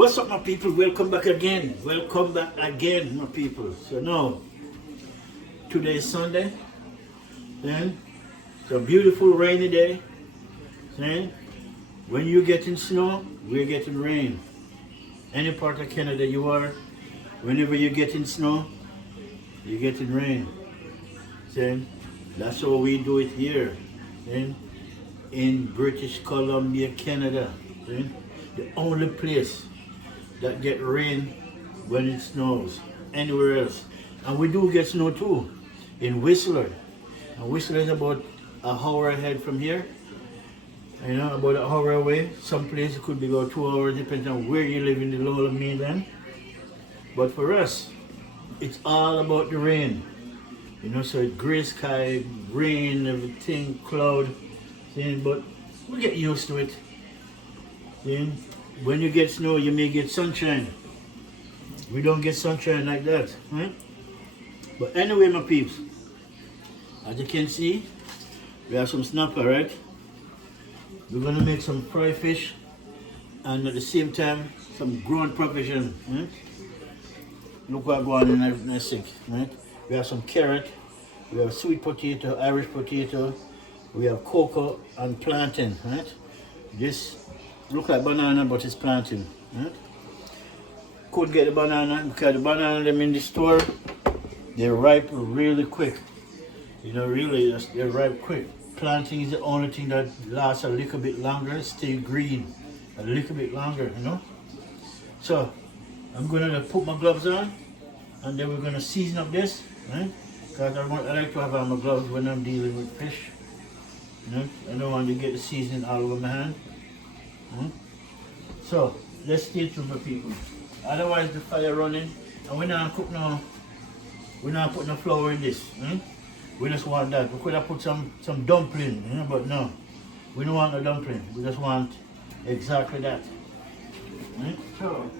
What's up, my people? Welcome back again. Welcome back again, my people. So now, today is Sunday. Then it's a beautiful rainy day. Then when you're getting snow, we're getting rain. Any part of Canada you are, whenever you're getting snow, you're getting rain. Then that's how we do it here. Then in British Columbia, Canada. Then the only place that get rain when it snows anywhere else. And we do get snow too in Whistler. And Whistler is about an hour ahead from here. You know, about an hour away. Some places it could be about 2 hours depending on where you live in the lower mainland. But for us, it's all about the rain. You know, so it's gray sky, rain, everything, cloud. But we get used to it. When you get snow, you may get sunshine. We don't get sunshine like that, right? But anyway, my peeps, as you can see, we have some snapper, right? We're gonna make some fried fish, and at the same time, some ground provision. Right? Look what going in the sink, right? We have some carrot, we have sweet potato, Irish potato, we have cocoa and plantain, right? This look like banana, but it's plantain. Right? Could get the banana because the banana them in the store, they ripe really quick. You know, really, they ripe quick. Plantain is the only thing that lasts a little bit longer, stay green a little bit longer, you know. So I'm gonna put my gloves on, and then we're gonna season up this, right? Because I like to have on my gloves when I'm dealing with fish. You know, I don't want to get the seasoning all over my hand. So let's stay tuned, my people. Otherwise the fire running, and we're not cook no, we're not putting no flour in this. We just want that. We could have put some dumpling, you know, but no, we don't want no dumpling. We just want exactly that. So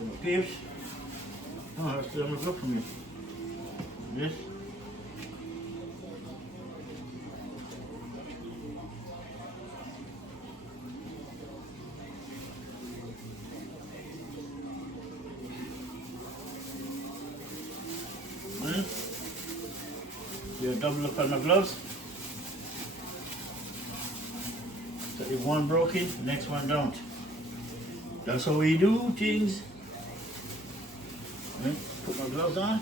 my peeps, that's still look for me. This. You double up on my gloves. So if one broke it, the next one don't. That's how we do things. Right. Put my gloves on.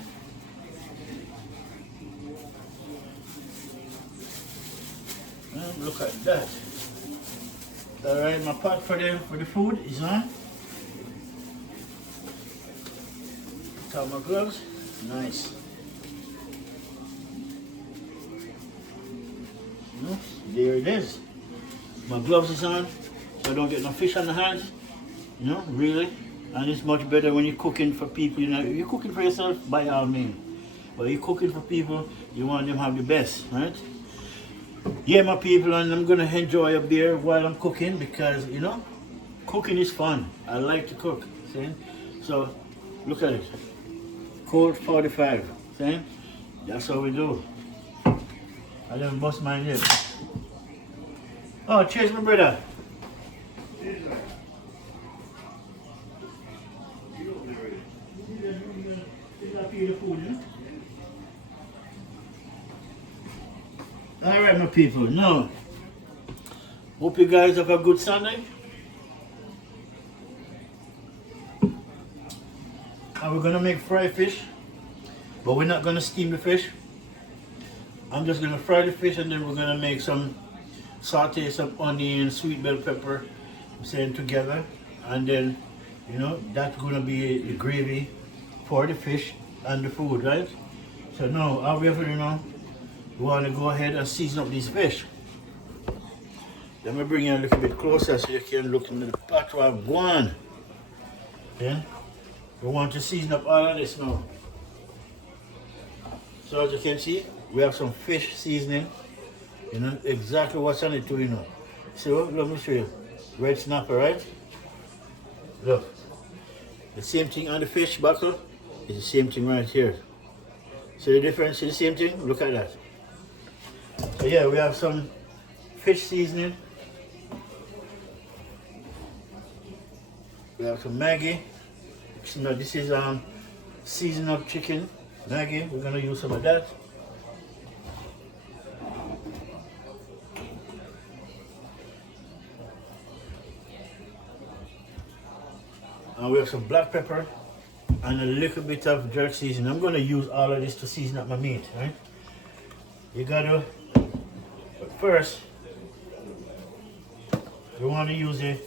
And look at that. Alright, my pot for the food is on. Put on my gloves. Nice. There it is. My gloves is on, so I don't get no fish on the hands. You know, really. And it's much better when you're cooking for people. You know, if you're cooking for yourself, by all means. But you're cooking for people, you want them to have the best, right? Yeah, my people, and I'm gonna enjoy a beer while I'm cooking because, you know, cooking is fun. I like to cook. See? So look at it. Cold 45. See? That's how we do. I didn't bust my lip. Oh, cheers, my brother. Alright, my people. Now, hope you guys have a good Sunday. And we're gonna make fried fish, but we're not gonna steam the fish. I'm just gonna fry the fish, and then we're gonna make some saute some onion, sweet bell pepper, saying together, and then, you know, that's gonna be the gravy for the fish and the food, right? So now, however, you know, we want to go ahead and season up these fish. Let me bring you a little bit closer so you can look into the pot while I'm going. Okay? We want to season up all of this now. So as you can see, we have some fish seasoning. You know exactly what's on it too, you know. So let me show you. Red snapper, right? Look. The same thing on the fish buckle is the same thing right here. See the difference? See the same thing? Look at that. So yeah, we have some fish seasoning. We have some Maggie. So this is seasoned up chicken. Maggie, we're gonna use some of that. And we have some black pepper and a little bit of jerk seasoning. I'm gonna use all of this to season up my meat, right? You gotta, but first, you want to use a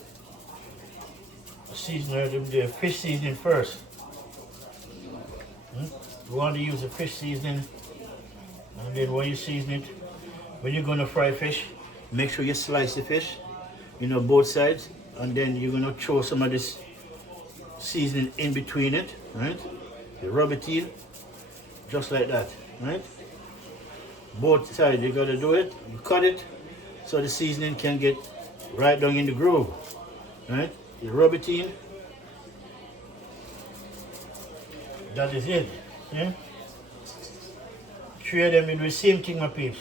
seasoner, the fish seasoning first. You want to use the fish seasoning, and then when you season it, when you're gonna fry fish, make sure you slice the fish, you know, both sides, and then you're gonna throw some of this seasoning in between it, right? You rub it in, just like that, right? Both sides, you gotta do it. You cut it so the seasoning can get right down in the groove, right? You rub it in. That is it. Yeah? Three of them, you do the same thing, my peeps.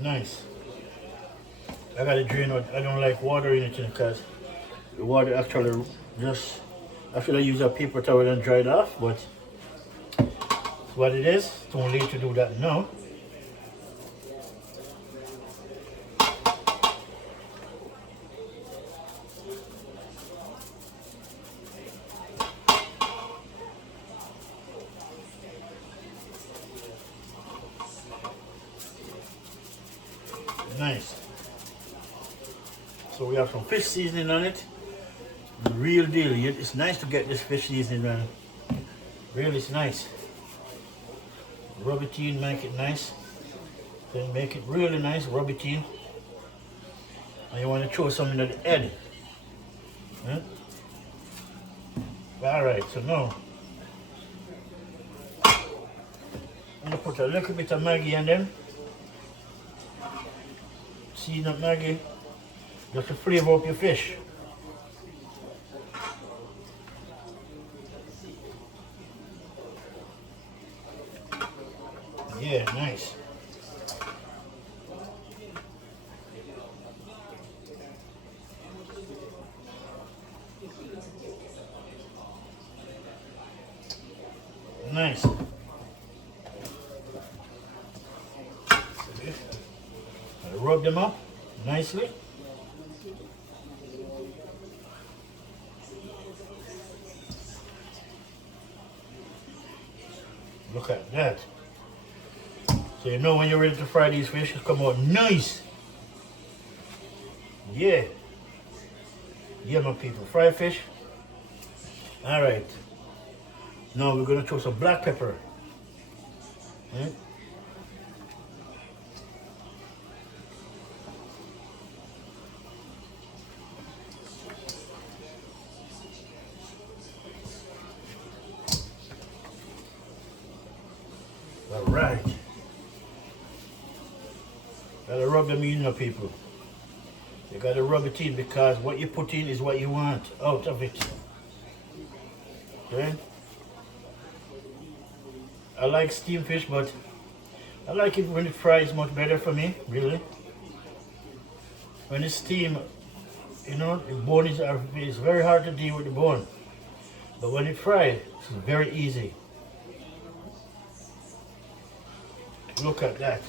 Nice. I gotta drain it. I don't like water in it because the water actually just, I should have used a paper towel and dry it off, but it's what it is. It's too late to do that now. Nice. So we have some fish seasoning on it. The real deal. It's nice to get this fish seasoning on. Really, it's nice. Rub it in, make it nice. Then make it really nice. Rub it in. And you want to throw some in at the end. Huh? Alright, so now I'm going to put a little bit of Maggie on them. Season up Maggie, just to flavor up your fish. Yeah, nice. Nice. Rub them up nicely. Look at that. So you know when you're ready to fry these fish, it come out nice. Yeah. Yeah, my people. Fried fish. All right. Now we're going to throw some black pepper. Right? All right. Gotta rub them in, people. You gotta rub it in because what you put in is what you want out of it. Okay? I like steamed fish, but I like it when it fries much better for me, really. When it's steamed, you know, the bone is very hard to deal with the bone. But when it's fried, it's very easy. Look at that.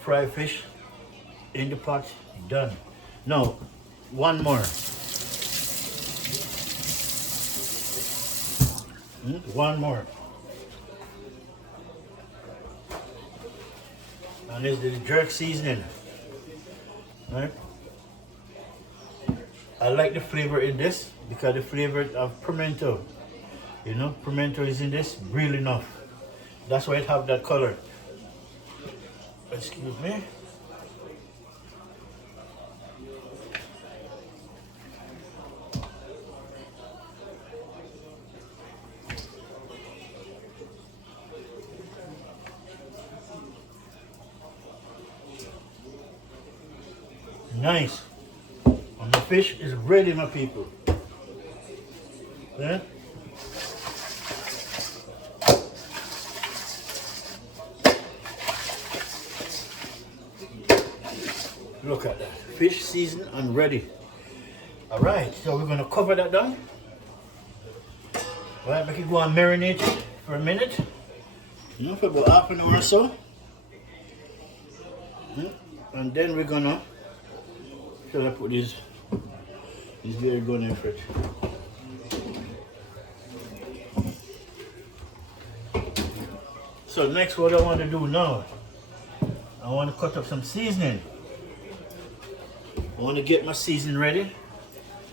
Fried fish in the pot, done. Now, one more. One more. And this is the jerk seasoning. Right? I like the flavor in this because the flavor of pimento. You know, pimento is in this really enough. That's why it have that color. Excuse me. Nice. And the fish is ready, my people. Yeah? Look at that. Fish seasoned and ready. Alright, so we're going to cover that down. Alright, make it go and marinate it for a minute. You know, for about half an hour or so. And then we're going to put this very good in the fridge. So next, what I want to do now, I want to cut up some seasoning. I want to get my seasoning ready.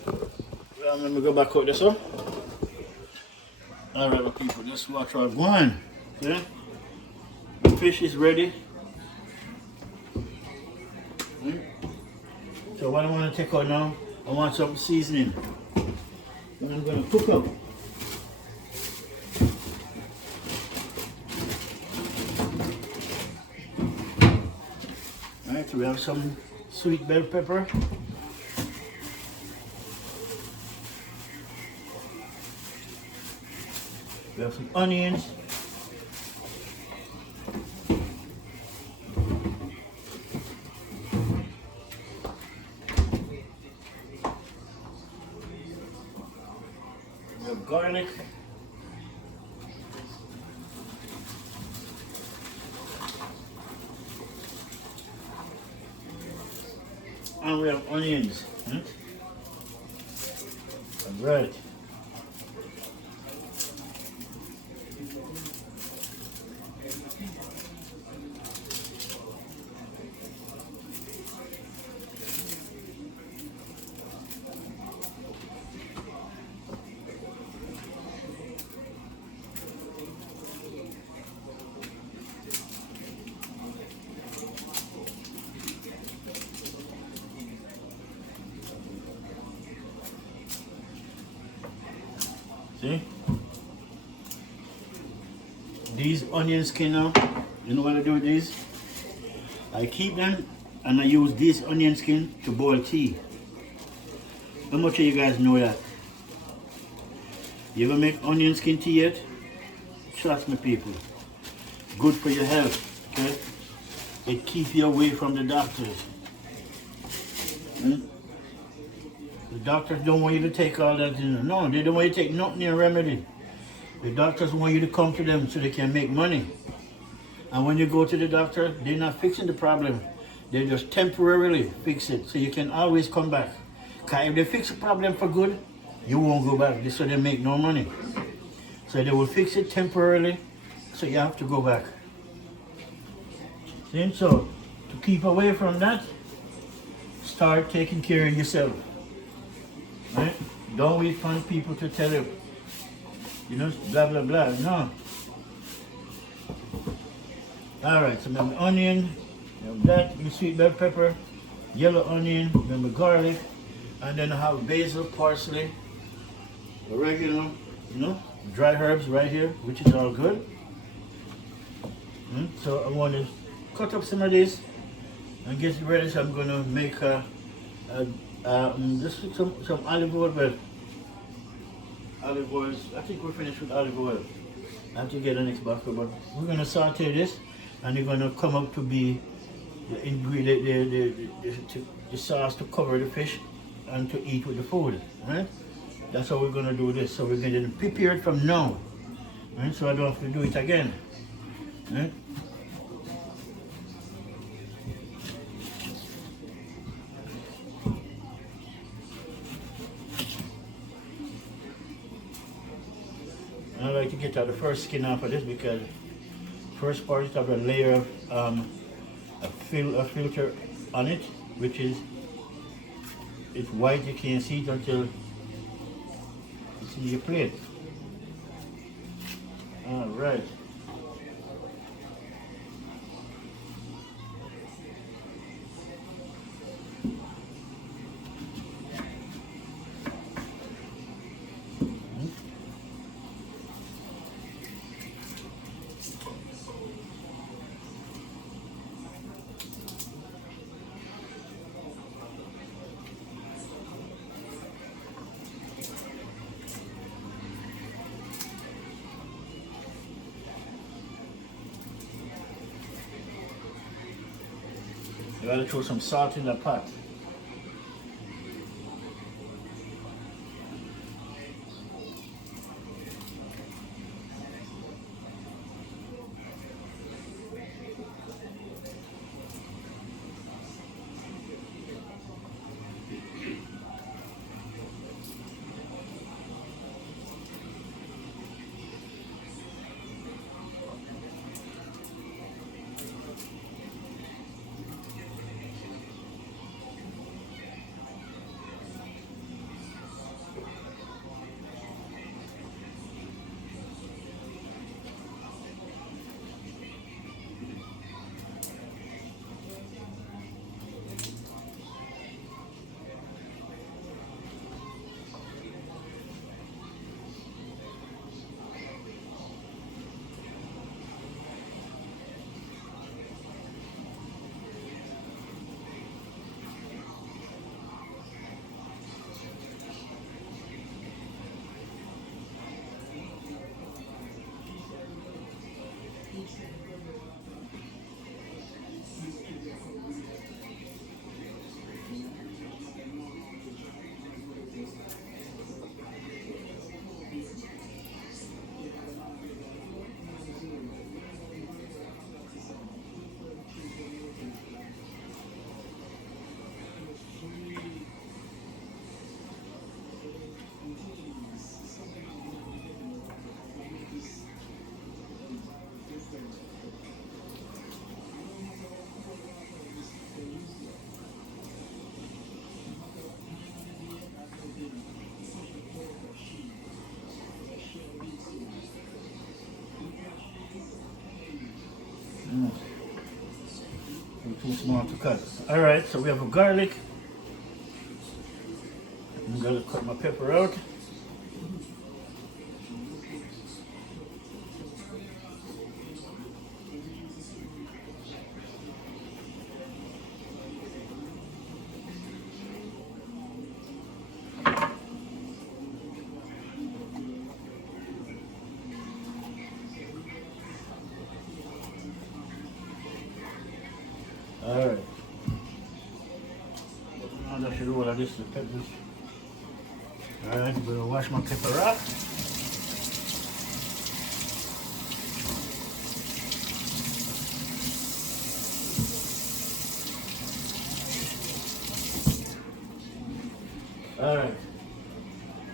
Well, let me go back out this one. Alright, my people, this is what I'm going. Yeah? The fish is ready. So what I want to take out now, I want some seasoning. And I'm going to cook up. Alright, so we have some sweet bell pepper. We have some onions. We have garlic. And we have onions. All right. See? These onion skin now, you know what I do with these? I keep them and I use this onion skin to boil tea. How much of you guys know that? You ever make onion skin tea yet? Trust me, people. Good for your health, okay? It keeps you away from the doctors. The doctors don't want you to take all that. No, they don't want you to take nothing in remedy. The doctors want you to come to them so they can make money. And when you go to the doctor, they're not fixing the problem. They just temporarily fix it so you can always come back. Because if they fix the problem for good, you won't go back so they make no money. So they will fix it temporarily so you have to go back. See? So to keep away from that, start taking care of yourself. Right? Don't wait for people to tell you, you know, blah blah blah. No. Alright, so then the onion, that, the sweet bell pepper, yellow onion, then the garlic, and then I have basil, parsley, oregano, you know, dry herbs right here, which is all good. So I want to cut up some of this and get it ready. So I'm going to make just some olive oil. But olive oil, I think we're finished with olive oil. I have to get the next bucket, but we're going to saute this, and it's going to come up to be the ingredient, the sauce to cover the fish and to eat with the food. Right? That's how we're going to do this. So we're going to prepare it from now, right? So I don't have to do it again. Right? I like to get out the first skin off of this because first part is have a layer of a filter on it, which is it's white. You can't see it until it's in your plate. All right. You gotta throw some salt in the pot. Too small to cut. Alright, so we have a garlic. I'm gonna cut my pepper out. Alright. Now I should do all of this to peppers. Alright, I'm gonna wash my pepper off. Alright.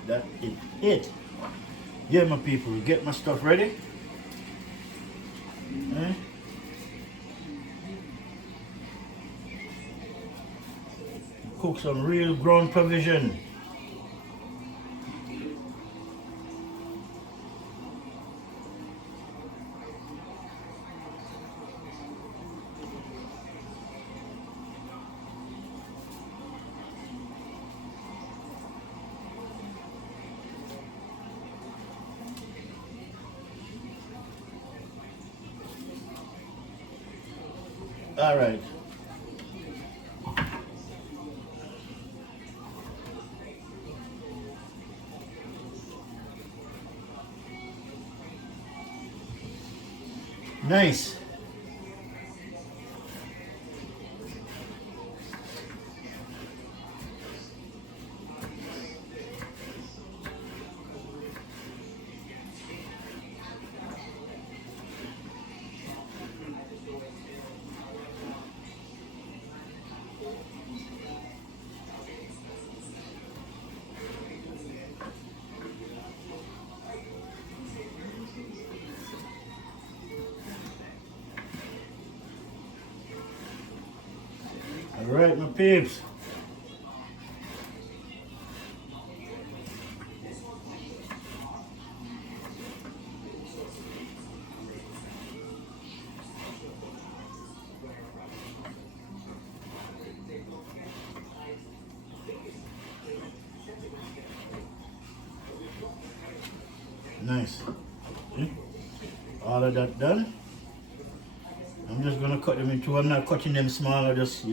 That is it. Yeah, my people, get my stuff ready. Okay. Cook some real ground provision. All right. Nice. All right, my peeps. Nice. See? All of that done. I'm just gonna cut them into. I'm not cutting them small. I just,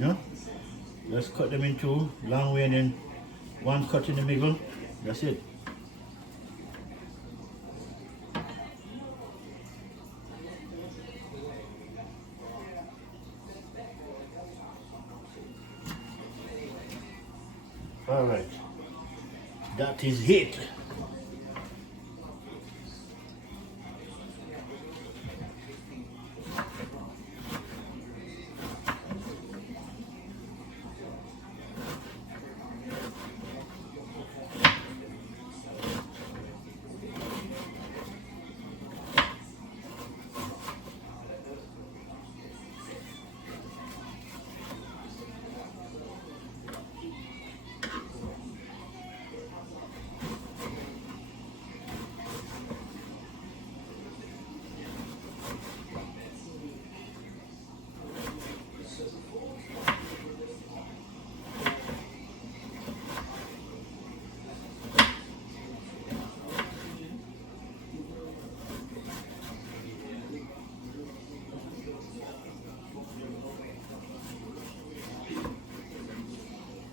just cut them into long way and then one cut in the middle. That's it. All right, that is it.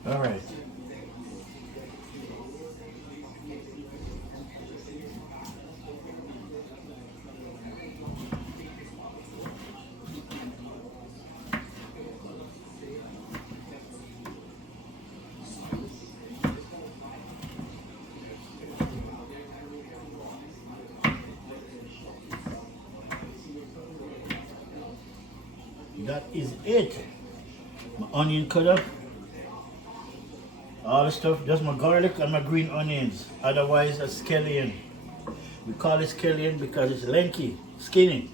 All right. That is it. My onion cut up. All the stuff, just my garlic and my green onions. Otherwise a scallion. We call it scallion because it's lanky, skinny.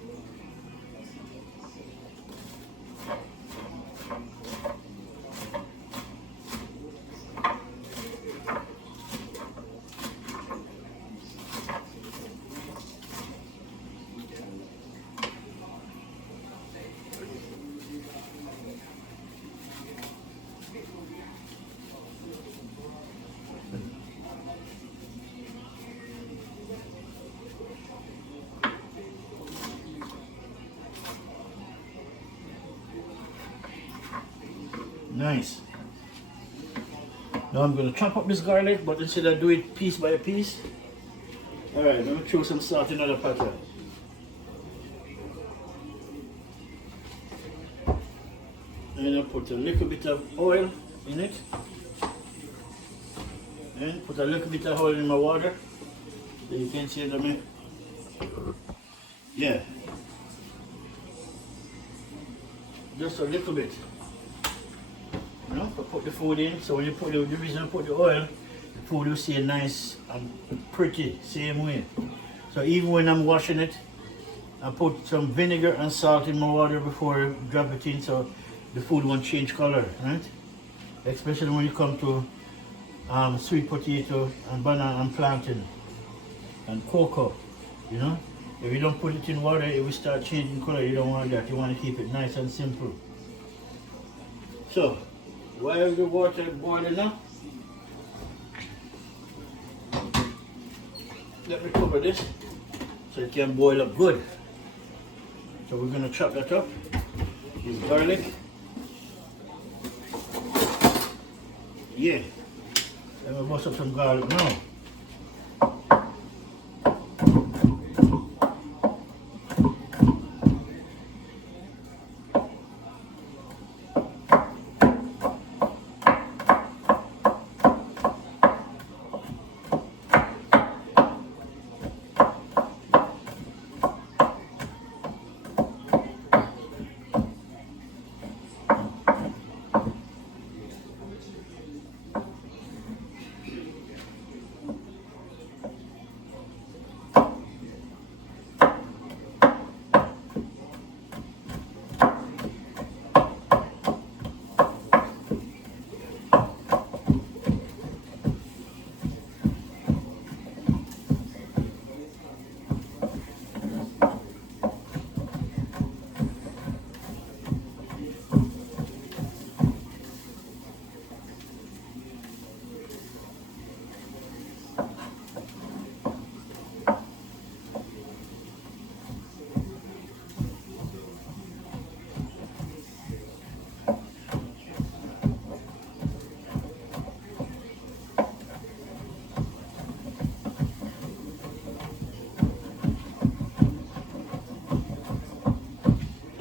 Nice. Now I'm going to chop up this garlic, but instead of do it piece by piece. Alright, let me throw some salt in another pot. And I'll put a little bit of oil in it. And put a little bit of oil in my water. So you can see that. Yeah. Just a little bit. You know, put the food in, so when you put the reason you put the oil, the food will stay nice and pretty, same way. So even when I'm washing it, I put some vinegar and salt in my water before I drop it in, so the food won't change color, right? Especially when you come to sweet potato and banana and plantain and cocoa, you know? If you don't put it in water, it will start changing color. You don't want that. You want to keep it nice and simple. So, while the water is boiling up, let me cover this so it can boil up good. So we're going to chop that up. This garlic. Yeah. Let me bust up some garlic now.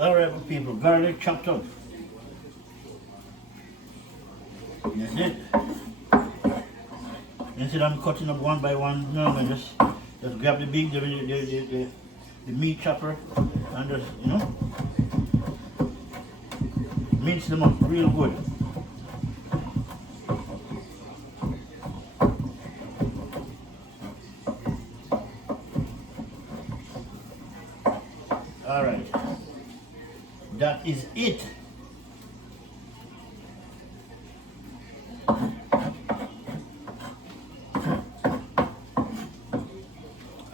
Alright people, garlic chopped up. That's it. Instead of cutting up one by one, no, just grab the big, the meat chopper and just, you know, mince them up real good. Alright, that is it.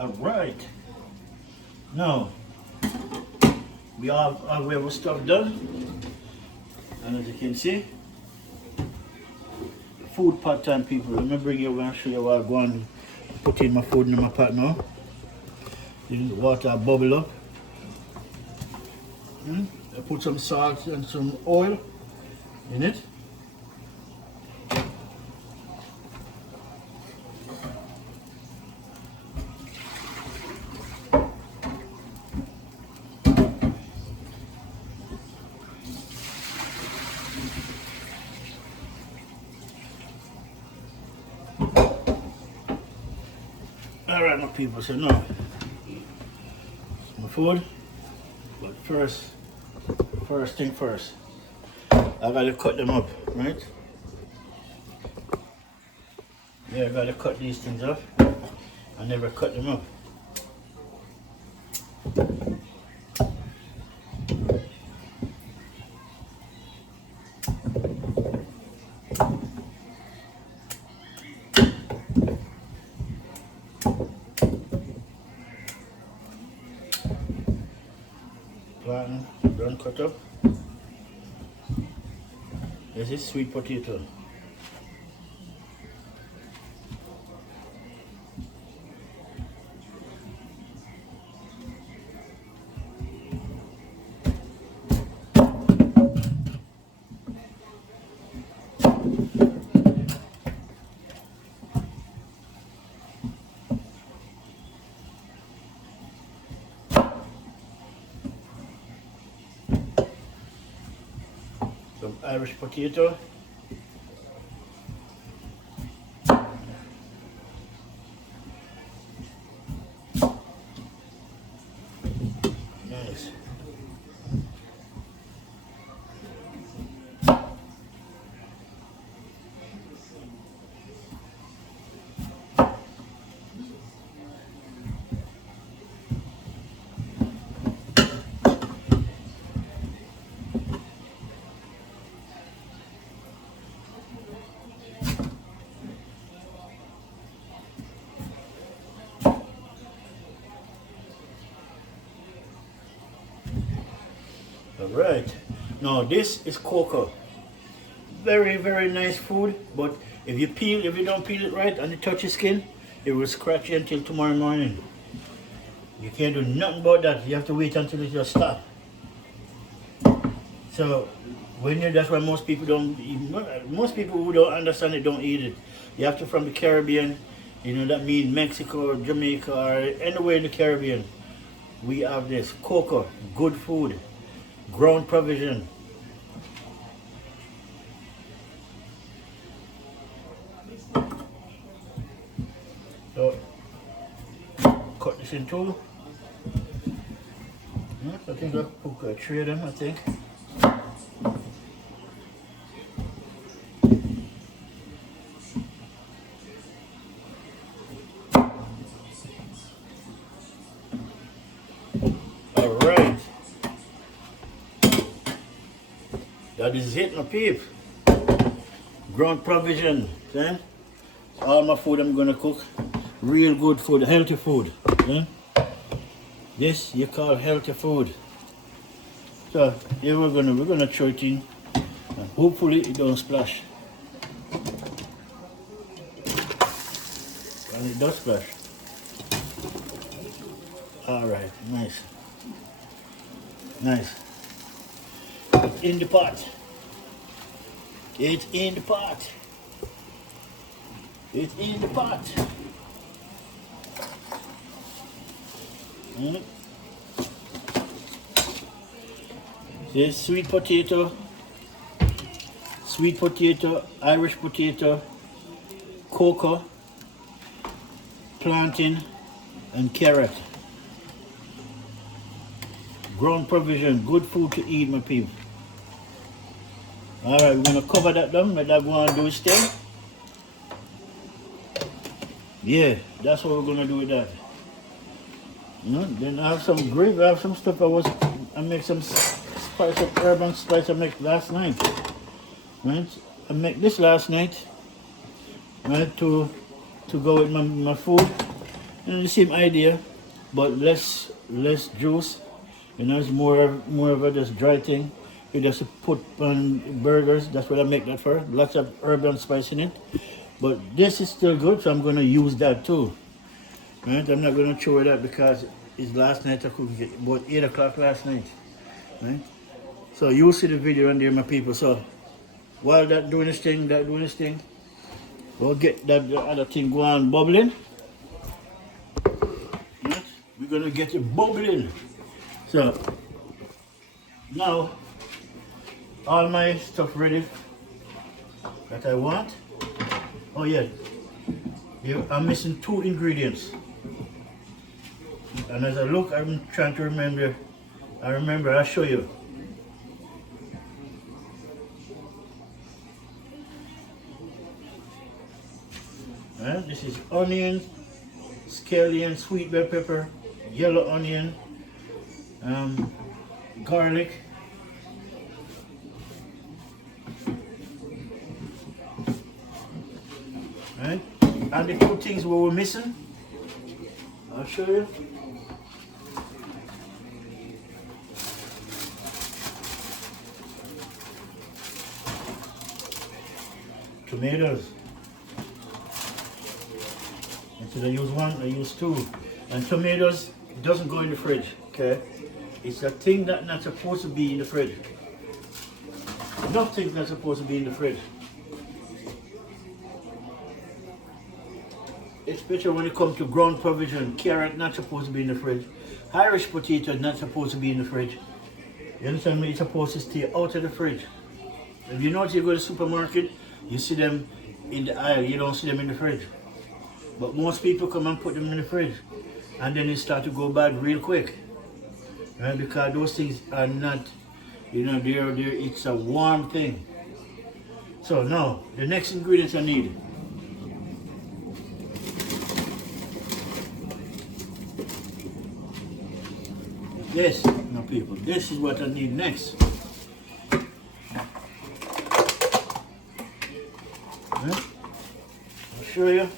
Alright, now we have our stuff done, and as you can see, food pot time, people. Let me bring you over and show you what I'm going to put in my food in my pot now. The water bubble up. I put some salt and some oil in it. Alright, my people, so now my food, but first thing first, I gotta cut them up, right? Yeah, I gotta cut these things up. I never cut them up. Plantain, done cut up. This is sweet potato. Some Irish potato. Nice. Alright, now this is Coco. Very, very nice food, but if you don't peel it right and you touch your skin, it will scratch you until tomorrow morning. You can't do nothing about that. You have to wait until it just stop. So that's why most people most people who don't understand it don't eat it. You have to from the Caribbean, you know, that means Mexico or Jamaica or anywhere in the Caribbean. We have this Coco, good food. Ground provision. So cut this in two. I think I'll put three of them, I think. Alright. That is it, my peep. Ground provision. Okay? All my food I'm gonna cook. Real good food, healthy food. Okay? This you call healthy food. So here we're gonna throw it in, and hopefully it don't splash. And it does splash. Alright, nice. Nice. In the pot. It's in the pot. It's in the pot. There's sweet potato, Irish potato, Coco, plantain and carrot. Ground provision, good food to eat, my people. Alright, we're gonna cover that down, let that go on and do its thing. Yeah, that's what we're gonna do with that. Then I have some gravy, I have some stuff I make some spice of herb and spice I make last night. Right? I make this last night, right, to go with my food. The same idea, but less juice. It's more of a just dry thing. You just put on burgers. That's what I make that for. Lots of herb and spice in it. But this is still good, so I'm gonna use that too. Right? I'm not gonna throw it out because it's last night I cooked it about 8 o'clock last night. Right? So you'll see the video on there, my people. So while that doing this thing, we'll get that other thing going bubbling. Right? We're gonna get it bubbling. So now all my stuff ready that I want. Oh yeah, I'm missing 2 ingredients. And as I look, I'm trying to remember. I'll show you. This is onion, scallion, sweet bell pepper, yellow onion, garlic, right? And the 2 things we were missing, I'll show you. Tomatoes. Instead I use 1, I use 2. And tomatoes doesn't go in the fridge, okay? It's a thing that's not supposed to be in the fridge. Nothing's not supposed to be in the fridge. Especially when it comes to ground provision. Carrot not supposed to be in the fridge. Irish potato not supposed to be in the fridge. You understand me? It's supposed to stay out of the fridge. If you notice, you go to the supermarket, you see them in the aisle, you don't see them in the fridge. But most people come and put them in the fridge, and then it start to go bad real quick. Right? Because those things are not, it's a warm thing. So now, the next ingredients I need. This, now people, this is what I need next. Right? I'll show you.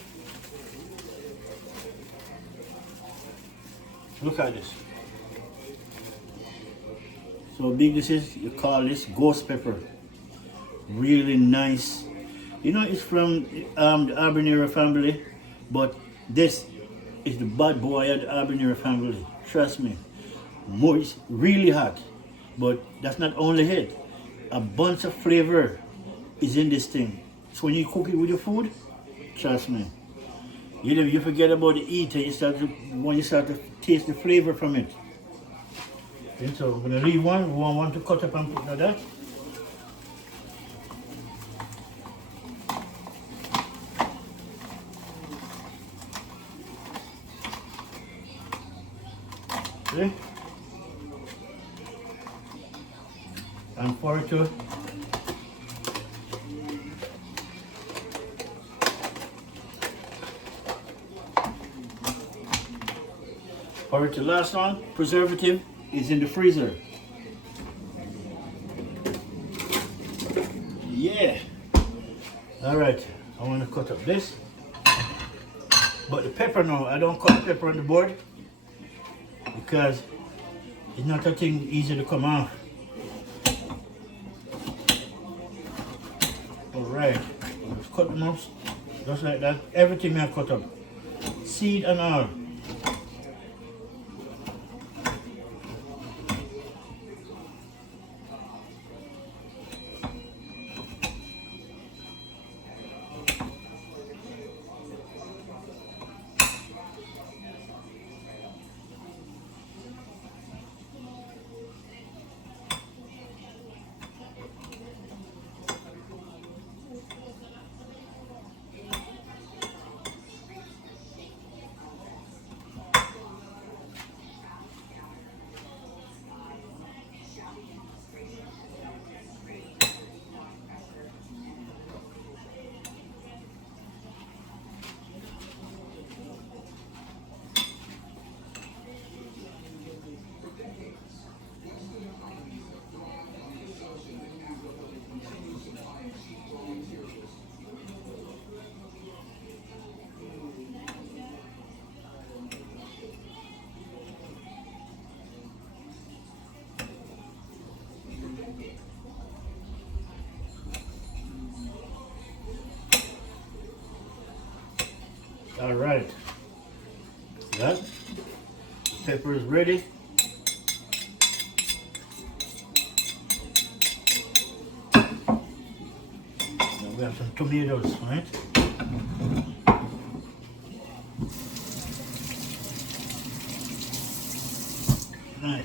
Look at this. So big this is, you call this ghost pepper. Really nice. It's from the habanero family, but this is the bad boy of the habanero family. Trust me. It's really hot, but that's not only it. A bunch of flavor is in this thing. So when you cook it with your food, trust me, you forget about the eating. When you start to taste the flavor from it. And so I'm gonna leave one. We want one to cut up and put like that. Okay. And for it to last long, preservative is in the freezer. Yeah. All right. I want to cut up this, but the pepper now, I don't cut the pepper on the board because it's not a thing easy to come off. All right. Let's cut them up just like that. Everything I cut up, seed and all. All right. That pepper is ready. Now we have some tomatoes, right? Nice.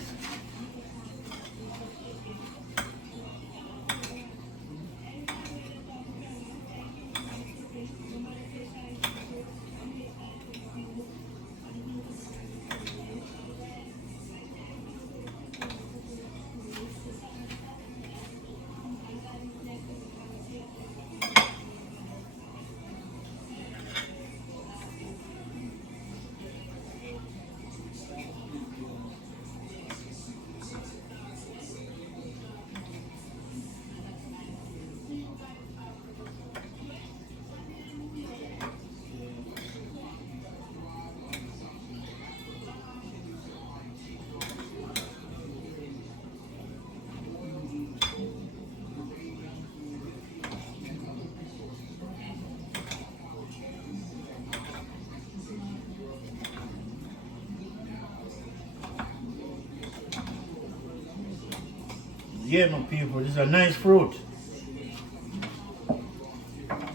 Yeah, my people, this is a nice fruit.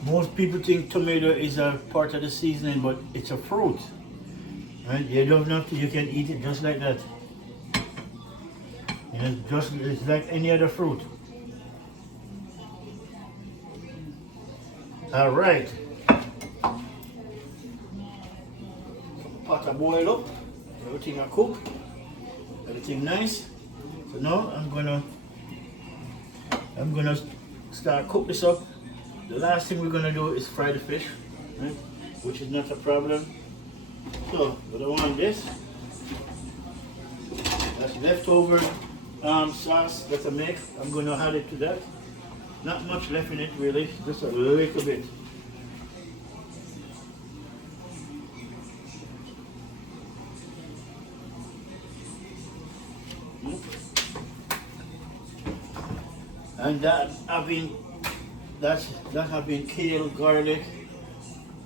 Most people think tomato is a part of the seasoning, but it's a fruit. Right? You don't have to, you can eat it just like that. And it's like any other fruit. All right. Pot of boil up. Everything I cook. Everything nice. So now I'm gonna start cook this up. The last thing we're gonna do is fry the fish, right? Which is not a problem. So, but I want this. That's leftover sauce that I make. I'm gonna add it to that. Not much left in it really, just a little bit. And that have been kale, garlic,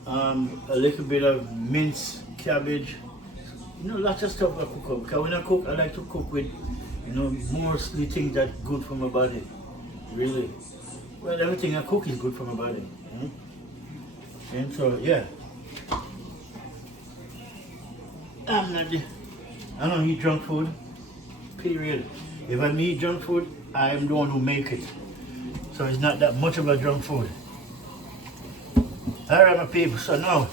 a little bit of minced cabbage. You know, lots of stuff I cook up. Because when I cook, I like to cook with, you know, mostly things that's good for my body. Really. Well, everything I cook is good for my body. And so, yeah. I don't eat junk food. Period. If I eat junk food, I am the one who make it. So it's not that much of a junk food. Alright, my people, so now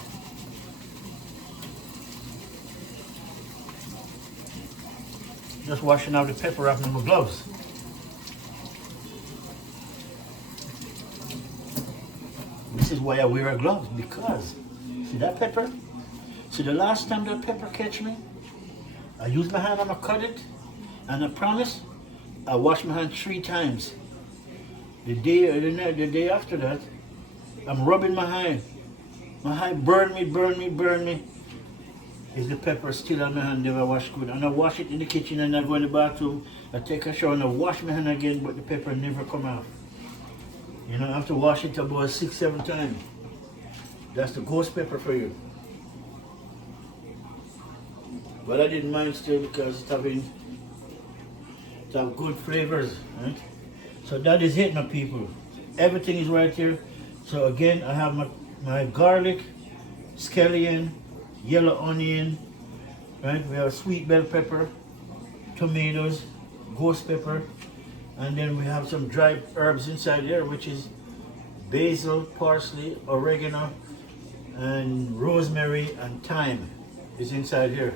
just washing out the pepper off my gloves. This is why I wear a glove, because see that pepper? See the last time that pepper catch me? I use my hand and I cut it, and I promise I wash my hand 3 times. The day after that, I'm rubbing my hand. My hand burn me. Is the pepper still on my hand, never wash good. And I wash it in the kitchen and I go in the bathroom, I take a shower and I wash my hand again, but the pepper never come off. You know, I have to wash it about 6-7 times. That's the ghost pepper for you. But I didn't mind still because it have good flavors, right? So that is it, my people. Everything is right here. So again, I have my garlic, scallion, yellow onion, right? We have sweet bell pepper, tomatoes, ghost pepper, and then we have some dried herbs inside here, which is basil, parsley, oregano, and rosemary and thyme is inside here,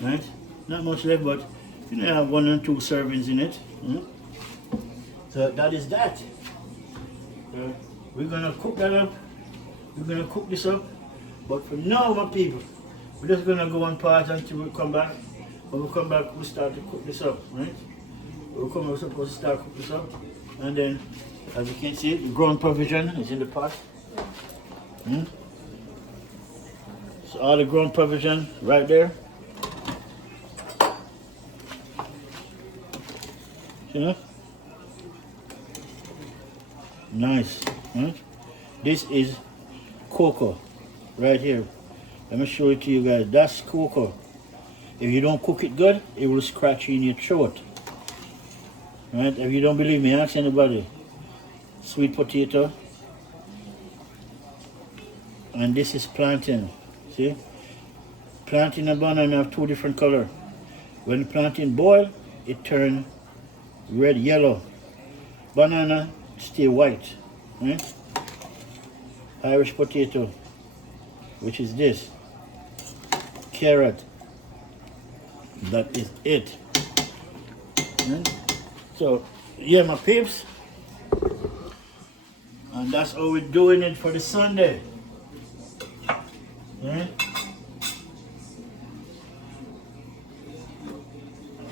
right? Not much left, but you know, I have 1 or 2 servings in it. So that is that. We're gonna cook that up. We're gonna cook this up. But for now, my people, we're just gonna go on pause until we come back. When we come back, we start to cook this up, right? We're supposed to start cook this up, and then, as you can see, the ground provision is in the pot. So all the ground provision right there. See? Nice. This is Coco right here. Let me show it to you guys. That's Coco. If you don't cook it good, it will scratch in your throat. Right? If you don't believe me, ask anybody. Sweet potato. And this is plantain. See? Plantain and banana have two different colors. When the plantain boil, it turn red, yellow. Banana stay white. Right? Irish potato, which is this. Carrot. That is it. Right? So, yeah, my peeps. And that's how we're doing it for the Sunday. Right?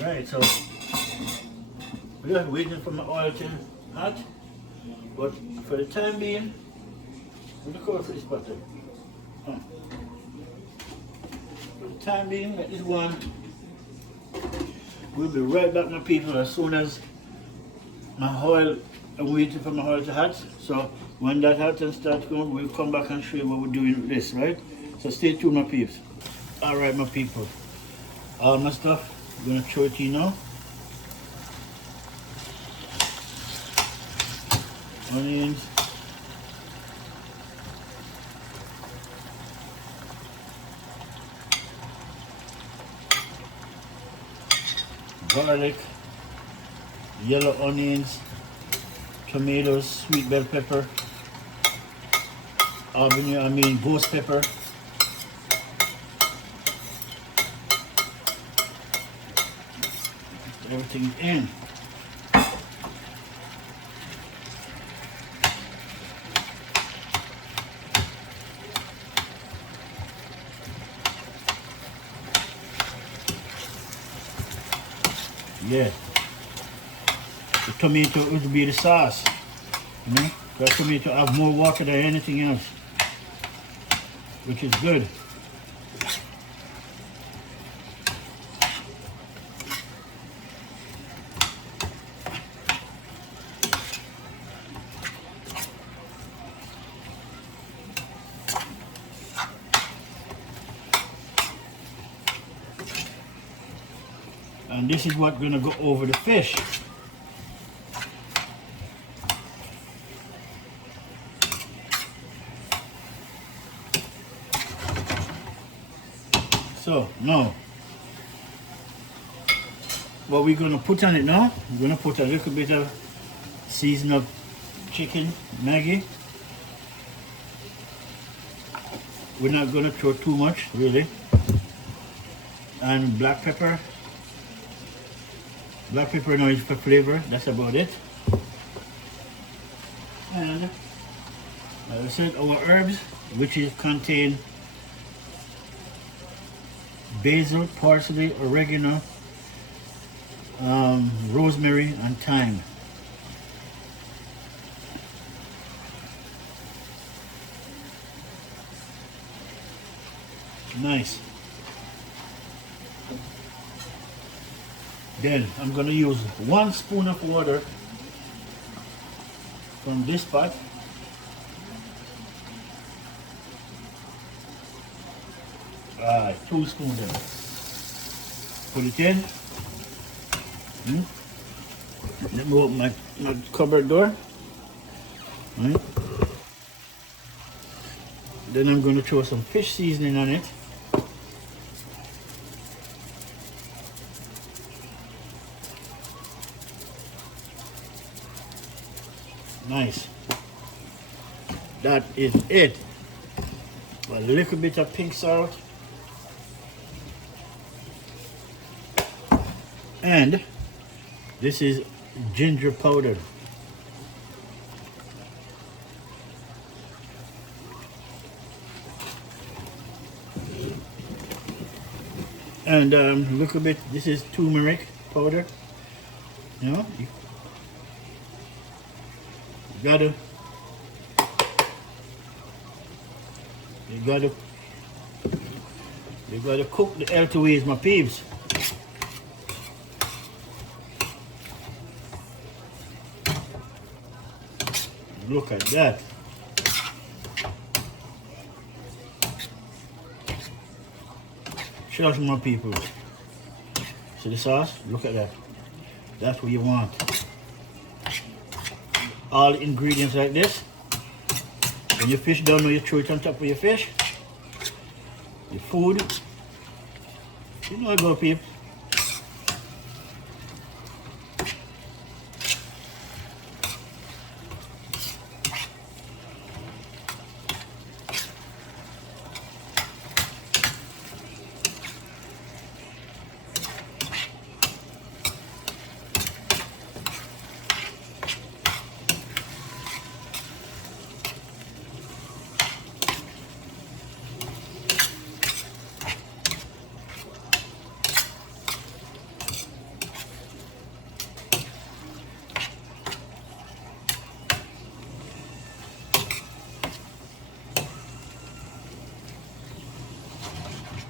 Alright, so we're waiting for my oil to hot. But for the time being, we're going to cover for this butter. For the time being, let this one. We'll be right back, my people, as soon as my oil, I'm waiting for my oil to hot. So when that hot and starts going, we'll come back and show you what we're doing with this, right? So stay tuned, my peeps. Alright, my people. All my stuff, I'm going to show it to you now. Onions. Garlic, yellow onions, tomatoes, sweet bell pepper, ghost pepper, everything in. Yeah, the tomato would be the sauce, you know, because tomato have more water than anything else, which is good. And this is what's going to go over the fish. So now, what we're going to put on it now, we're going to put a little bit of season of chicken, Maggie. We're not going to throw too much, really. And black pepper. Black pepper now is for flavor, that's about it. And as I said, our herbs, which is contain basil, parsley, oregano, rosemary, and thyme. Nice. Then I'm going to use 1 spoon of water from this pot. Alright, 2 spoons then. Put it in. Let me open my cupboard door. Right. Then I'm going to throw some fish seasoning on it. Nice. That is it. A little bit of pink salt. And this is ginger powder. And a little bit, this is turmeric powder. You know, you gotta cook the healthy ways, my peeps. Look at that. Trust my people. See the sauce? Look at that. That's what you want. All the ingredients like this. When your fish done, you throw it on top of your fish. Your food. You know it go, people.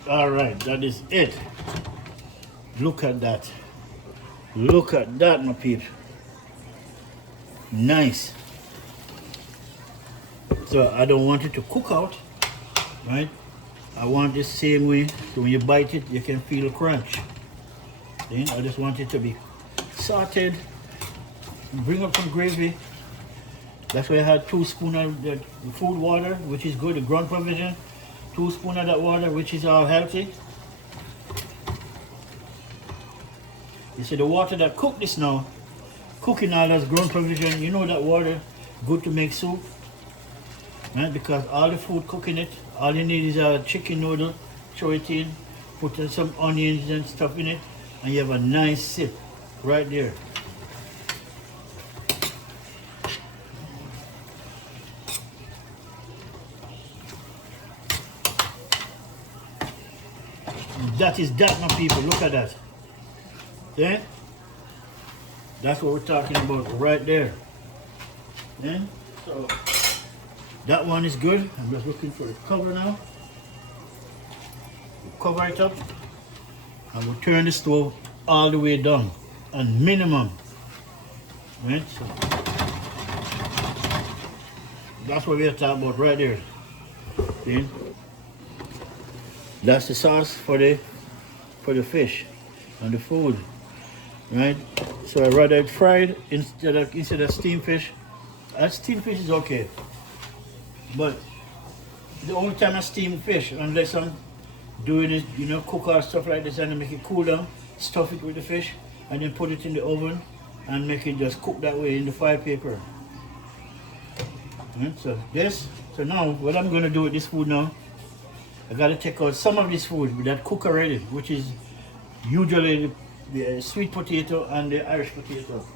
All right, that is it. Look at that. Look at that, my peeps. Nice. So I don't want it to cook out, right? I want this same way, so when you bite it, you can feel the crunch. See? I just want it to be sauteed. Bring up some gravy. That's why I had 2 spoons of the food water, which is good, the ground provision. 2 spoons of that water, which is all healthy. You see the water that cooked this now, cooking all that's ground provision, you know that water good to make soup, right? Because all the food cooking it, all you need is a chicken noodle, throw it in, put some onions and stuff in it, and you have a nice sip right there. That is that, my people. Look at that. Yeah? That's what we're talking about right there. Yeah? So that one is good. I'm just looking for the cover now. We'll cover it up and we'll turn the stove all the way down and minimum. Right? So that's what we're talking about right there. See? That's the sauce for the fish and the food, right? So I rather it fried instead of steamed fish. Steamed fish is okay, but the only time I steam fish, unless I'm doing it, you know, cook or stuff like this, and make it cool down, stuff it with the fish, and then put it in the oven and make it just cook that way in the file paper. Right? So now what I'm gonna do with this food now, I gotta take out some of this food that cook already, which is usually the sweet potato and the Irish potato.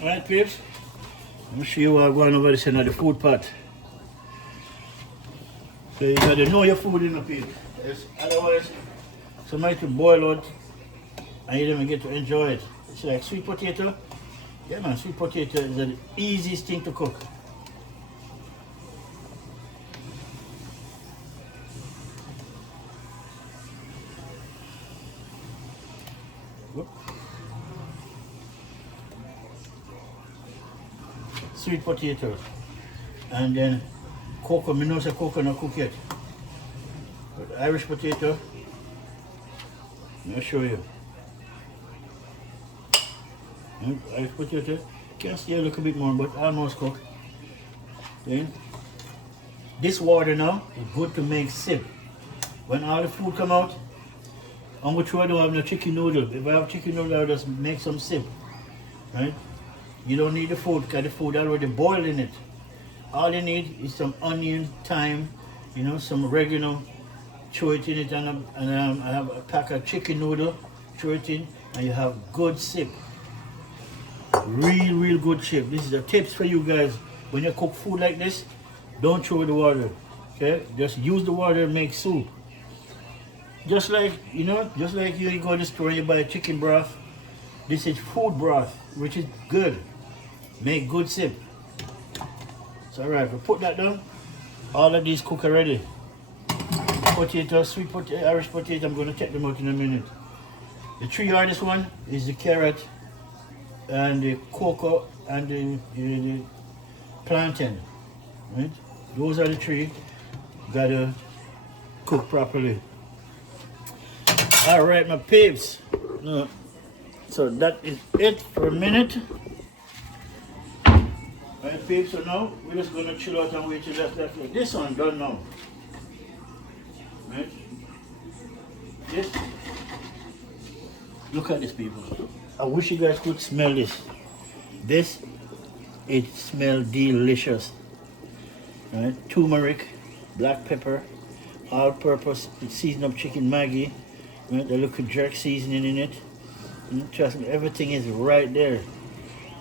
Alright, peeps, I'm show you what I'm going over this in the food pot. So you gotta know your food in the peeps. Otherwise, somebody to boil out and you don't even get to enjoy it. It's like sweet potato. Yeah man, sweet potato is the easiest thing to cook. Whoop. Sweet potatoes. And then Coco, I know say Coco not cook yet. But Irish potato, I'll show you. Irish potato, can see a little bit more, but almost cooked. Then this water now is good to make soup. When all the food come out, I'm going to try to have no chicken noodle. If I have chicken noodle, I'll just make some soup. Right? You don't need the food because the food already boiled in it. All you need is some onion, thyme, you know, some oregano. Throw it in it, and I have a pack of chicken noodle. Throw it in, and you have good soup. Real good soup. This is a tips for you guys. When you cook food like this, don't throw the water. Okay? Just use the water and make soup. Just like, you know, just like you go to the store and you buy chicken broth. This is food broth, which is good. Make good soup. So alright, we put that down. All of these cook already. Potato, sweet potato, Irish potato, I'm going to check them out in a minute. The 3 hardest one is the carrot, and the cocoa and the plantain. Right? Those are the three. Gotta cook properly. Alright, my peeps. So that is it for a minute. Alright, peeps, so now we're just gonna chill out and wait till that. This one done now. Right? This. Look at this, people. I wish you guys could smell this. This, it smells delicious. Right? Turmeric, black pepper, all-purpose season of chicken Maggie. Right? The little jerk seasoning in it. Trust me, everything is right there.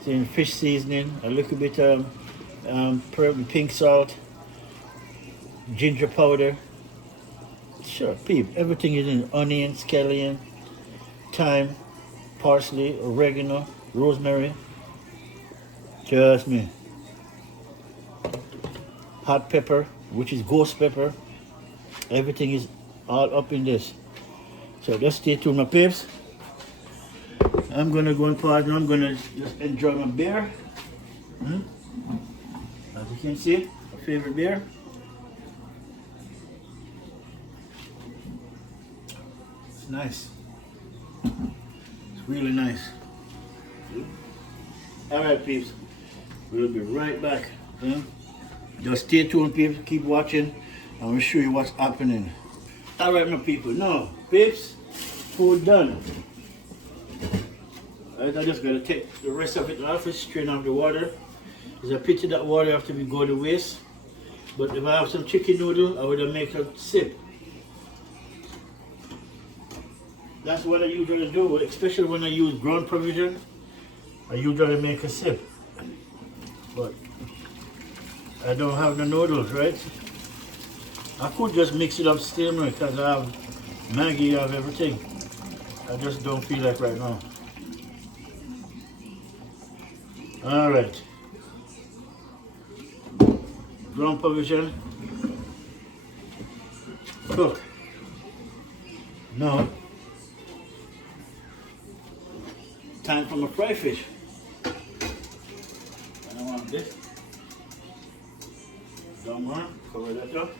So in fish seasoning, a little bit of pink salt, ginger powder. Sure, peep. Everything is in onion, scallion, thyme, parsley, oregano, rosemary. Trust me. Hot pepper, which is ghost pepper. Everything is all up in this. So just stay tuned, my peeps. I'm gonna go and pause now. I'm gonna just enjoy my beer. As you can see, my favorite beer. It's nice. It's really nice. Alright, peeps. We'll be right back. Just stay tuned, peeps. Keep watching. I'm gonna show you what's happening. Alright, my people. Now, peeps, food done. Right, I just gotta take the rest of it off, strain off the water. It's a pity that water have to go to waste. But if I have some chicken noodle, I would make a sip. That's what I usually do, especially when I use ground provision. I usually make a sip. But I don't have the noodles, right? I could just mix it up still because I have Maggie, I have everything. I just don't feel like right now. Alright. Ground provision. Cook. Now, time for my fried fish. I want this. Don't want, cover that up.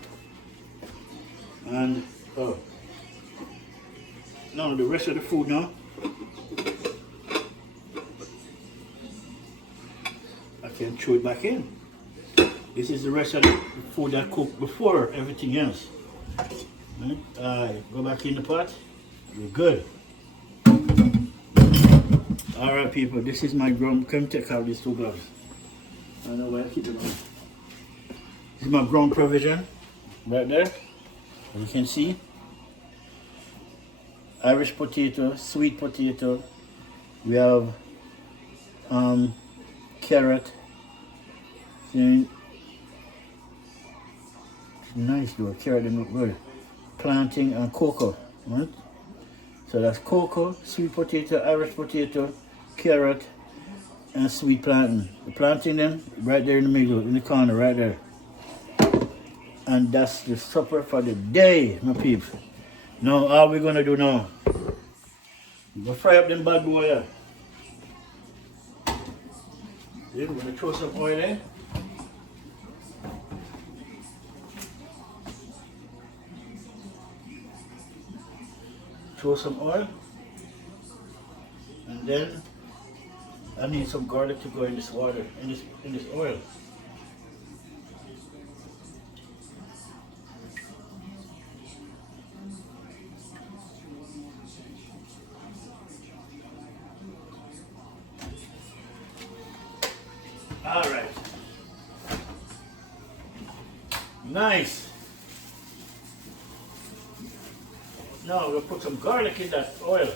And, oh. Now the rest of the food now. I can throw it back in. This is the rest of the food I cooked before everything else. Right? Go back in the pot. We're good. Alright, people, this is my ground. Come take out these 2 gloves. I don't know where I keep it on. This is my ground provision right there. As you can see. Irish potato, sweet potato. We have carrot. See? Nice though, carrot and look good. Plantain and cocoa. Right? So that's cocoa, sweet potato, Irish potato, carrot, and sweet plantain. The plantain them right there in the middle, in the corner, right there. And that's the supper for the day, my peeps. Now, all we're gonna do now, we're gonna fry up them bad boy here. We're gonna throw some oil in. Throw some oil. And then I need some garlic to go in this water, in this oil. All right. Nice. Now we'll put some garlic in that oil.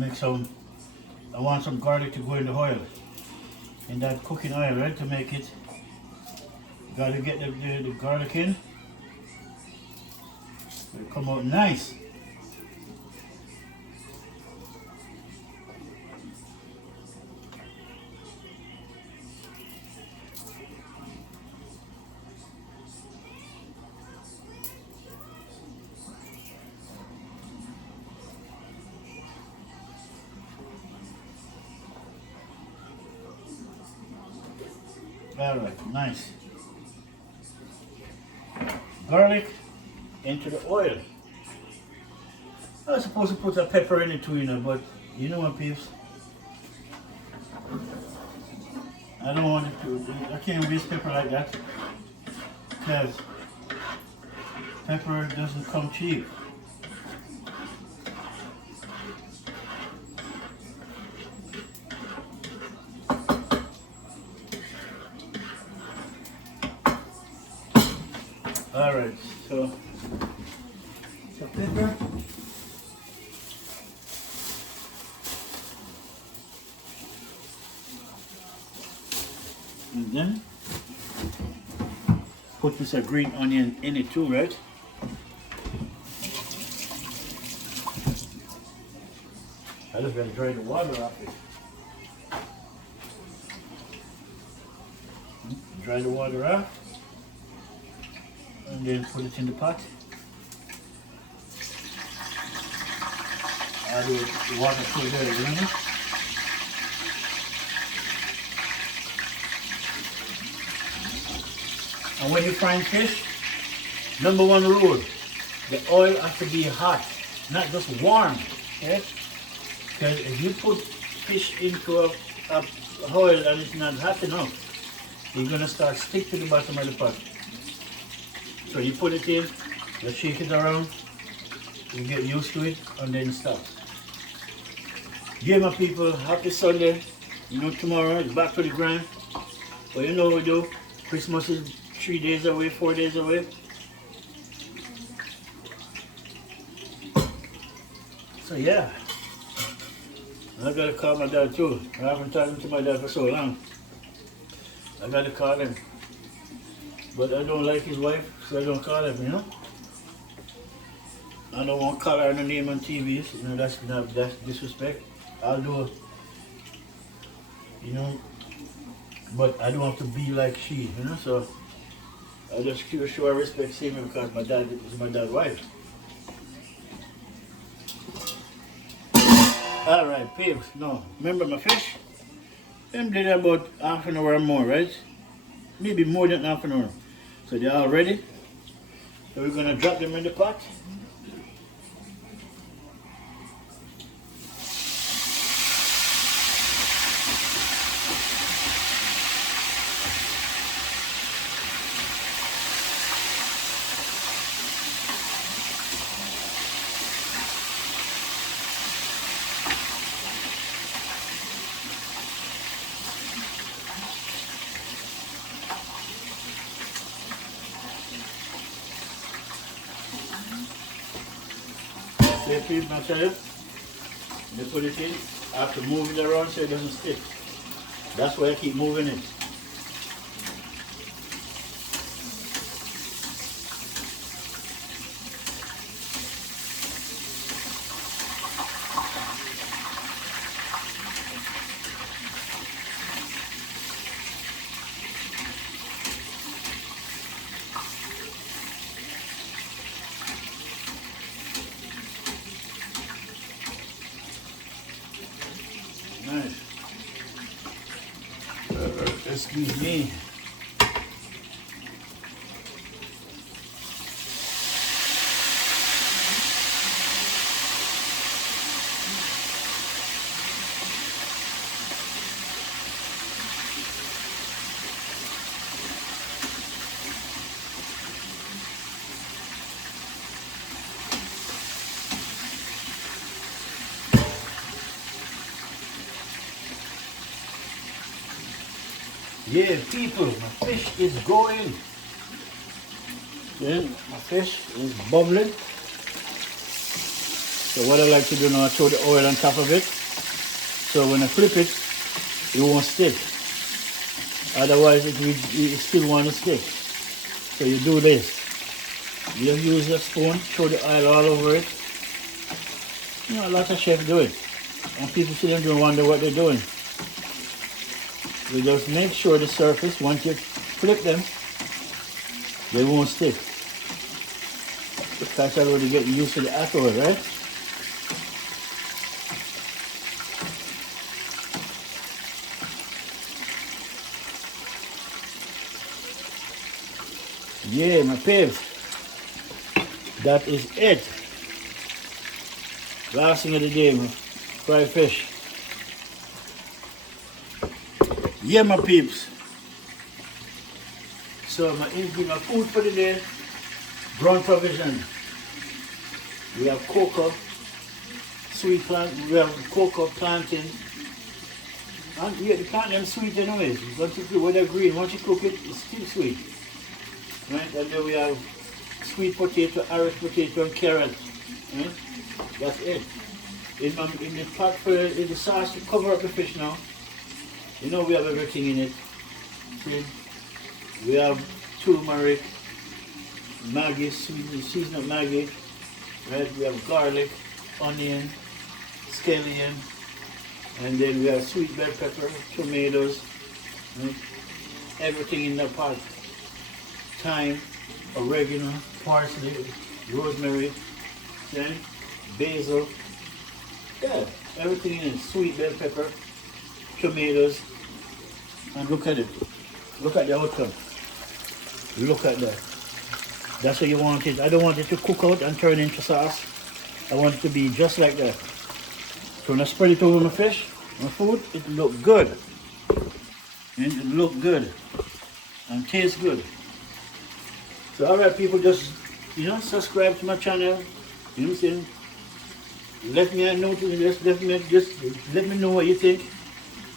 make some, I want some garlic to go in the oil. In that cooking oil, right? To make it, gotta get the garlic in. It'll come out nice. Alright, nice. Garlic into the oil. I was supposed to put a pepper in it too, you know, but you know what, peeps? I don't want it to, I can't waste pepper like that. Because pepper doesn't come cheap. Alright, so pepper. And then put this green onion in it too, right? I just gotta dry the water off it. Dry the water off. And then put it in the pot. Add the water to it, remember? And when you frying fish, number one rule, the oil has to be hot, not just warm, okay? Because if you put fish into a oil and it's not hot enough, you're gonna start stick to the bottom of the pot. So you put it in, you shake it around, you get used to it, and then stop. Yeah, my people, happy Sunday. You know, tomorrow is back to the grind. But you know what we do? Christmas is 3 days away, 4 days away. So yeah, I gotta call my dad too. I haven't talked to my dad for so long. I gotta call him. But I don't like his wife, so I don't call him, you know? I don't want to call her the name on TV, you know, that's disrespect. I'll do it, you know, but I don't have to be like she, you know, so I just show her respect, same because my dad is my dad's wife. Alright, peeps, now, remember my fish? Them did about half an hour or more, right? Maybe more than half an hour. So they're all ready. So we're gonna drop them in the pot. They feed myself, they put it in, I have to move it around so it doesn't stick. That's why I keep moving it. Nice. Excuse me. Yeah, people, my fish is going. Yeah, my fish is bubbling. So what I like to do now, I throw the oil on top of it. So when I flip it, it won't stick. Otherwise it still want to stick. So you do this. You use a spoon, throw the oil all over it. You know, a lot of chefs do it. And people sit there and wonder what they're doing. You just make sure the surface, once you flip them, they won't stick. Because I already get used to the alcohol, right? Yeah, my pigs. That is it. Last thing of the day, man. Fried fish. Yeah, my peeps. So my food for the day, brown provision. We have cocoa, sweet plant, we have cocoa, plantain. And yeah, the plantain is sweet anyways. Once you cook, whether green, once you cook it, it's still sweet. Right? And then we have sweet potato, Irish potato, and carrot. Right? That's it. In the pot in the sauce to cover up the fish now. You know we have everything in it. See? We have turmeric, Maggie, seasoned Maggie, right? We have garlic, onion, scallion, and then we have sweet bell pepper, tomatoes, right? Everything in the pot. Thyme, oregano, parsley, rosemary, then basil. Yeah, everything in it. Sweet bell pepper, tomatoes, and look at it. Look at the outcome. Look at that. That's what you want it. I don't want it to cook out and turn into sauce. I want it to be just like that. So when I spread it over my fish, my food, it look good. And it look good. And tastes good. So alright people, just subscribe to my channel. You know what I'm saying? Let me know let me know what you think.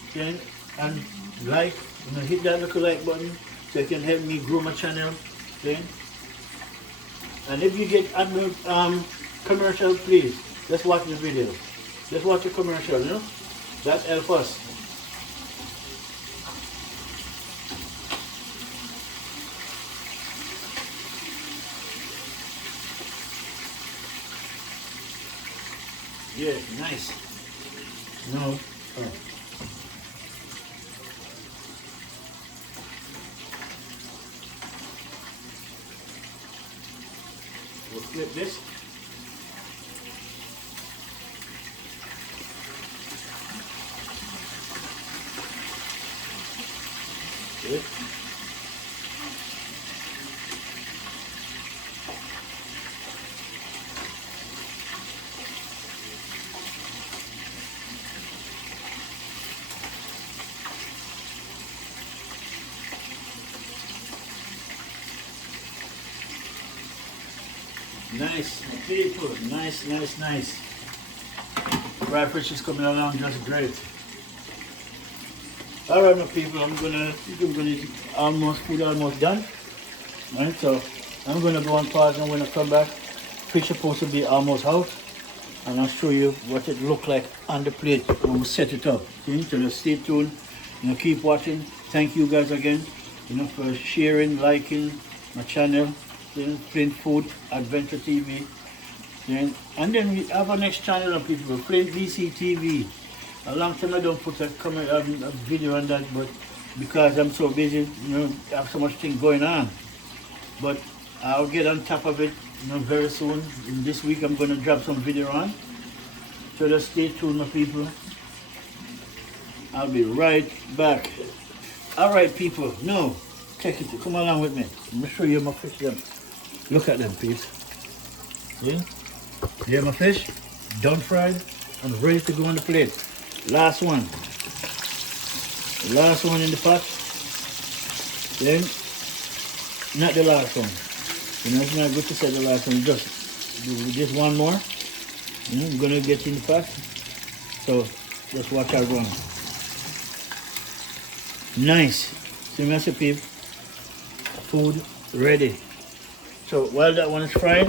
Okay? And like, hit that little like button so you can help me grow my channel. Okay? And if you get commercial, please just watch the video. Just watch the commercial, that helps us. Yeah, nice. No. Oh. We'll flip this. Good. Nice, people. Nice. Fried fish is coming along just great. Alright, my people, I'm gonna food almost done. Right, so I'm gonna go on pause, and when I come back, fish is supposed to be almost out, and I'll show you what it look like on the plate when we set it up. So just stay tuned, keep watching. Thank you guys again, for sharing, liking my channel, Flint Food Adventure TV. And then we have our next channel, people, Flint VC TV. A long time I don't put a video on that, but because I'm so busy, I have so much thing going on. But I'll get on top of it, very soon. In this week I'm gonna drop some video on. So just stay tuned, my people. I'll be right back. Alright people, check it, come along with me. Let me show you my fish them. Look at them, please. Yeah? Yeah, my fish, done fried and ready to go on the plate. Last one in the pot. Then, not the last one. It's not good to say the last one. Just one more. I'm gonna get in the pot. So, just watch our one. Nice. So, recipe, food ready. So, while that one is fried,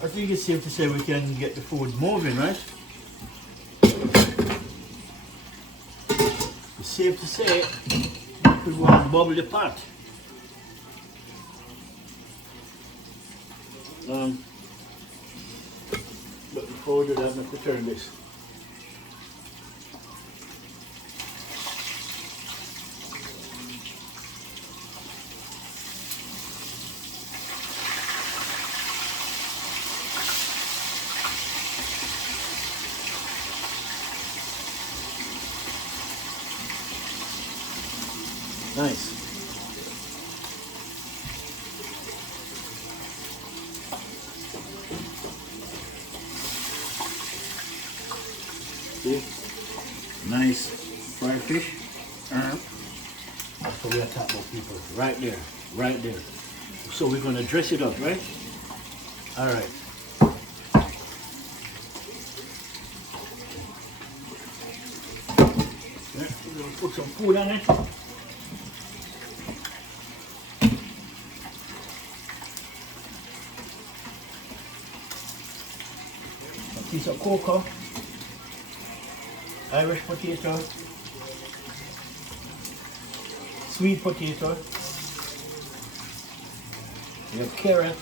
I think think it's safe to say we can get the food moving, right? It's safe to say we want to bubble the pot. But before we do that, I'm going to turn this. Nice. See? Nice fried fish. That's what we are talking about, people. Right there. Right there. So we're going to dress it up, right? All right. Yeah, we're going to put some food on it. Piece of Coco, Irish potato, sweet potato, you have carrot,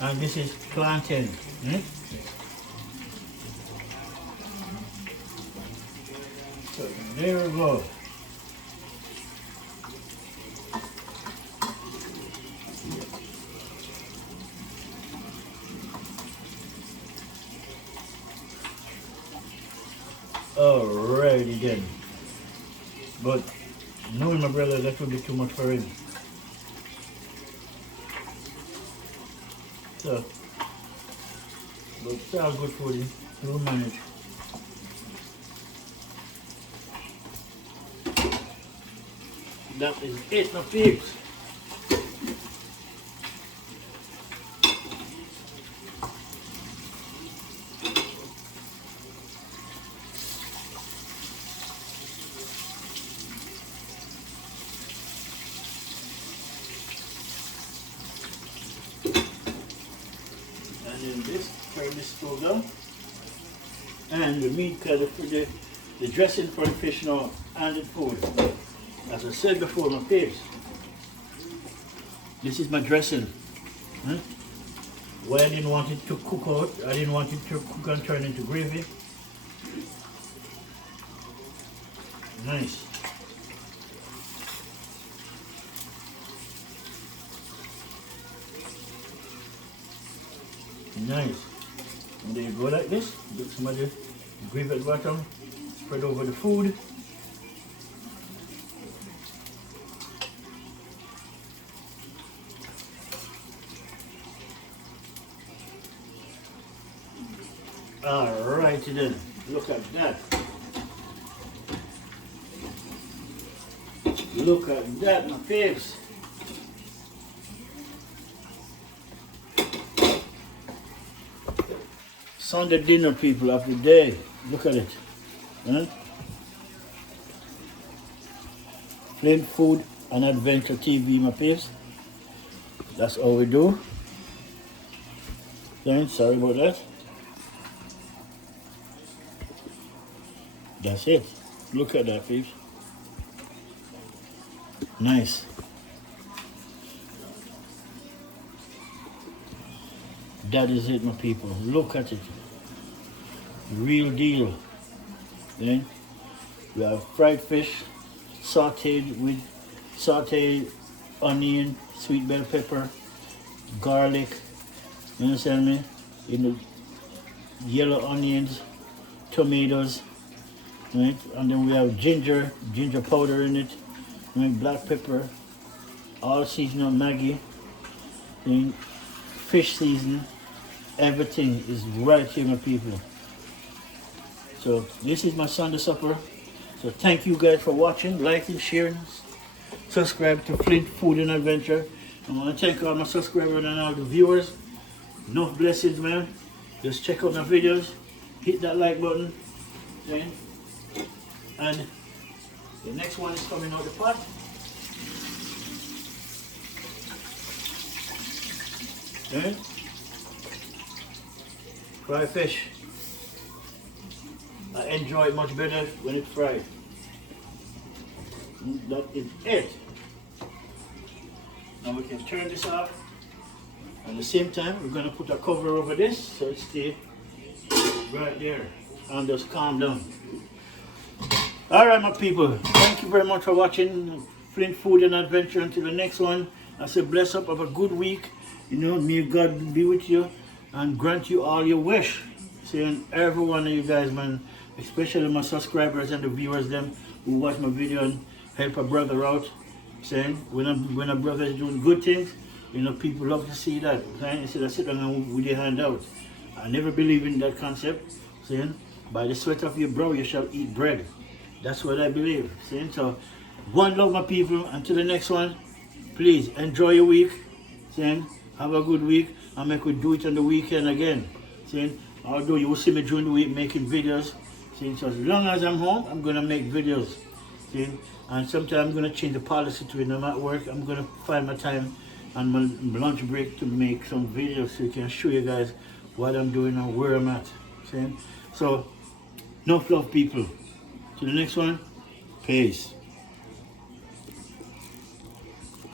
and this is plantain. So there we go. Alrighty then. But knowing my brother, that would be too much for him. So, but it's all good for him. He'll manage. That is it, my pigs. Turn this stove down, and the meat cutter for the dressing for the fish now and the food. As I said before, my pigs, this is my dressing. Why I didn't want it to cook out, I didn't want it to cook and turn into gravy. Nice. Nice. And there you go like this. Get some of the gravy at the bottom. Spread over the food. Alrighty then. Look at that. Look at that, my pigs. Sunday dinner, people, of the day. Look at it. Flint Food and Adventure TV, my peeps. That's all we do. Sorry about that. That's it. Look at that, peeps. Nice. That is it, my people. Look at it. Real deal. Then we have fried fish, sautéed with sautéed onion, sweet bell pepper, garlic. You understand me? In the yellow onions, tomatoes, right? And then we have ginger powder in it, right? Black pepper, all seasonal Maggie, then fish season. Everything is right here, my people. So this is my Sunday supper. So thank you guys for watching, liking, sharing, subscribe to Flint Food and Adventure. I want to thank all my subscribers and all the viewers. Enough blessings, man. Just check out my videos, hit that like button, okay? And the next one is coming out the pot. Eh? Fried fish. I enjoy it much better when it's fried. That is it. Now we can turn this off. At the same time, we're going to put a cover over this so it stays right there and just calm down. Alright my people, thank you very much for watching Flint Food and Adventure. Until the next one, I say bless up, have a good week. You know, may God be with you and grant you all your wish. Saying every one of you guys, man, especially my subscribers and the viewers them who watch my video and help a brother out. Saying when a brother is doing good things, you know, people love to see that. Saying instead of sit down with your hand out. I never believe in that concept. Saying by the sweat of your brow you shall eat bread. That's what I believe. Saying so, one love my people. Until the next one, please enjoy your week. Saying have a good week, and make we do it on the weekend again. Saying although you will see me during the week making videos. Saying so as long as I'm home, I'm gonna make videos. Saying and sometimes I'm gonna change the policy to it. I'm at work, I'm gonna find my time and my lunch break to make some videos so I can show you guys what I'm doing and where I'm at. Saying so, enough love people. To the next one, peace.